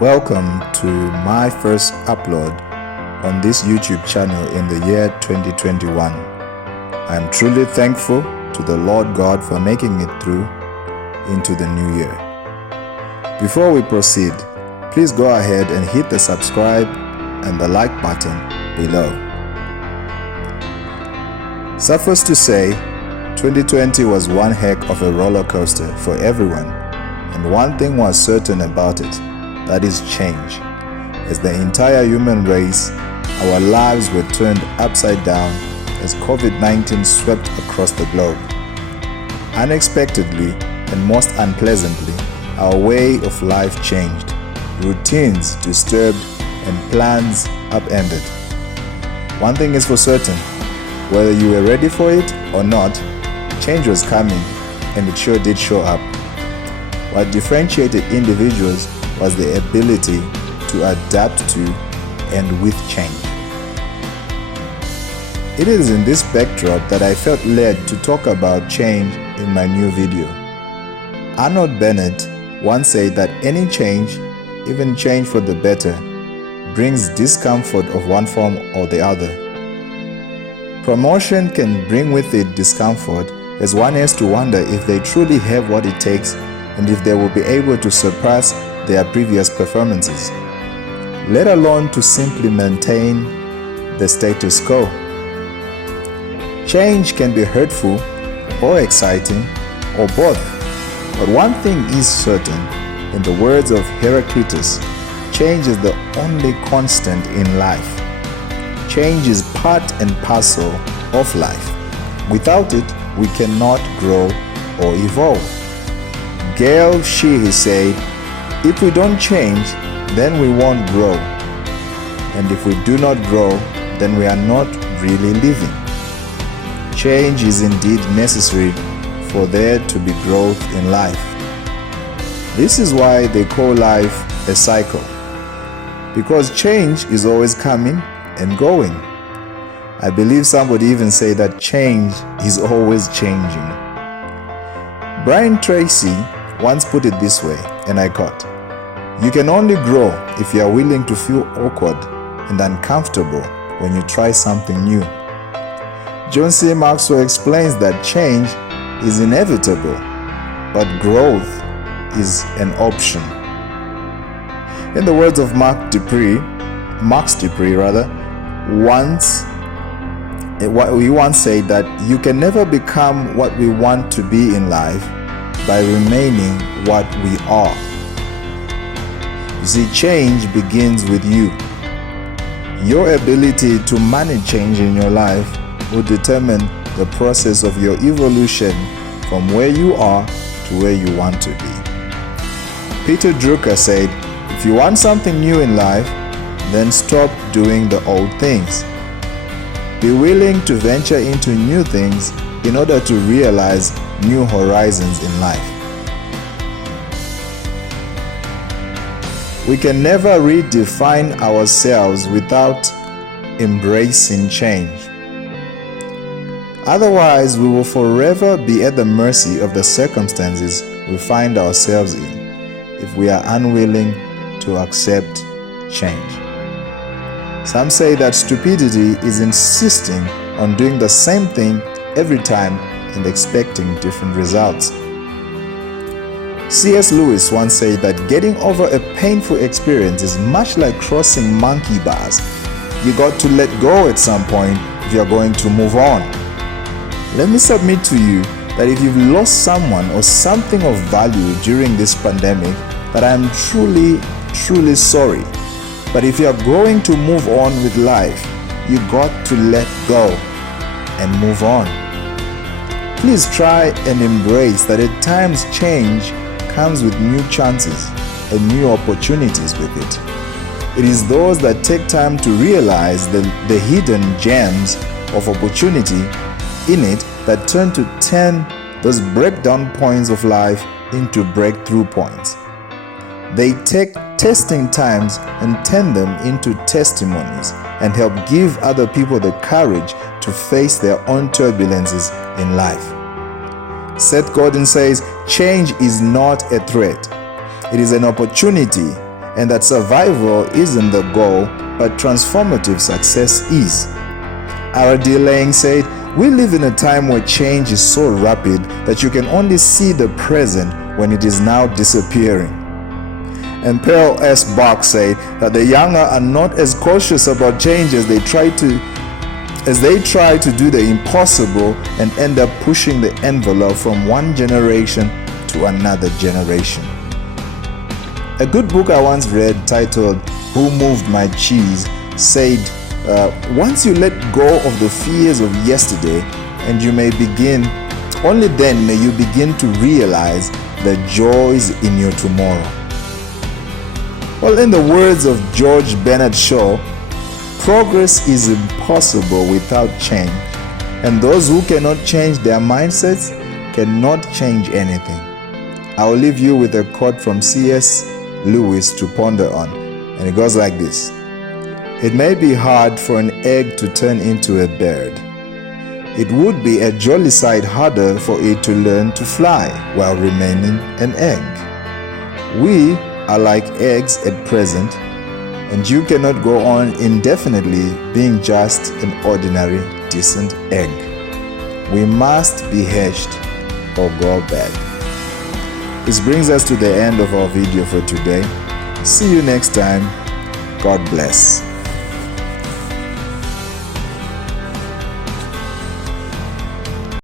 Welcome to my first upload on this YouTube channel in the year 2021. I am truly thankful to the Lord God for making it through into the new year. Before we proceed, please go ahead and hit the subscribe and the like button below. Suffice to say, 2020 was one heck of a roller coaster for everyone, and one thing was certain about it. That is change. As the entire human race, our lives were turned upside down as COVID-19 swept across the globe. Unexpectedly and most unpleasantly, our way of life changed, routines disturbed, and plans upended. One thing is for certain, whether you were ready for it or not, change was coming, and it sure did show up. What differentiated individuals was the ability to adapt to and with change. It is in this backdrop that I felt led to talk about change in my new video. Arnold Bennett once said that any change, even change for the better, brings discomfort of one form or the other. Promotion can bring with it discomfort, as one has to wonder if they truly have what it takes and if they will be able to surpass their previous performances, let alone to simply maintain the status quo. Change can be hurtful or exciting or both, but one thing is certain. In the words of Heraclitus, change is the only constant in life. Change is part and parcel of life. Without it, we cannot grow or evolve. Gail Sheehy said, "If we don't change, then we won't grow. And if we do not grow, then we are not really living." Change is indeed necessary for there to be growth in life. This is why they call life a cycle, because change is always coming and going. I believe somebody even say that change is always changing. Brian Tracy once put it this way, and I quote, "You can only grow if you are willing to feel awkward and uncomfortable when you try something new." John C. Maxwell explains that change is inevitable, but growth is an option. In the words of Max Dupree, he once said that you can never become what we want to be in life by remaining what we are. You see, change begins with you. Your ability to manage change in your life will determine the process of your evolution from where you are to where you want to be. Peter Drucker said, "If you want something new in life, then stop doing the old things. Be willing to venture into new things in order to realize new horizons in life." We can never redefine ourselves without embracing change. Otherwise, we will forever be at the mercy of the circumstances we find ourselves in if we are unwilling to accept change. Some say that stupidity is insisting on doing the same thing every time and expecting different results. C.S. Lewis once said that getting over a painful experience is much like crossing monkey bars. You got to let go at some point if you're going to move on. Let me submit to you that if you've lost someone or something of value during this pandemic, that I am truly, truly sorry. But if you're going to move on with life, you got to let go and move on. Please try and embrace that at times change comes with new chances and new opportunities with it. It is those that take time to realize the hidden gems of opportunity in it that turn those breakdown points of life into breakthrough points. They take testing times and turn them into testimonies and help give other people the courage to face their own turbulences in life. Seth Godin says, change is not a threat. It is an opportunity, and that survival isn't the goal, but transformative success is. R.D. Laing said, "We live in a time where change is so rapid that you can only see the present when it is now disappearing." And Pearl S. Bach said that the younger are not as cautious about change as they try to do the impossible and end up pushing the envelope from one generation to another generation. A good book I once read titled "Who Moved My Cheese" said, once you let go of the fears of yesterday, and only then may you begin to realize the joys in your tomorrow. Well, in the words of George Bernard Shaw, progress is impossible without change, and those who cannot change their mindsets cannot change anything. I will leave you with a quote from C.S. Lewis to ponder on, and it goes like this: "It may be hard for an egg to turn into a bird. It would be a jolly sight harder for it to learn to fly while remaining an egg. We are like eggs at present, and you cannot go on indefinitely being just an ordinary, decent egg. We must be hatched or go bad." This brings us to the end of our video for today. See you next time. God bless.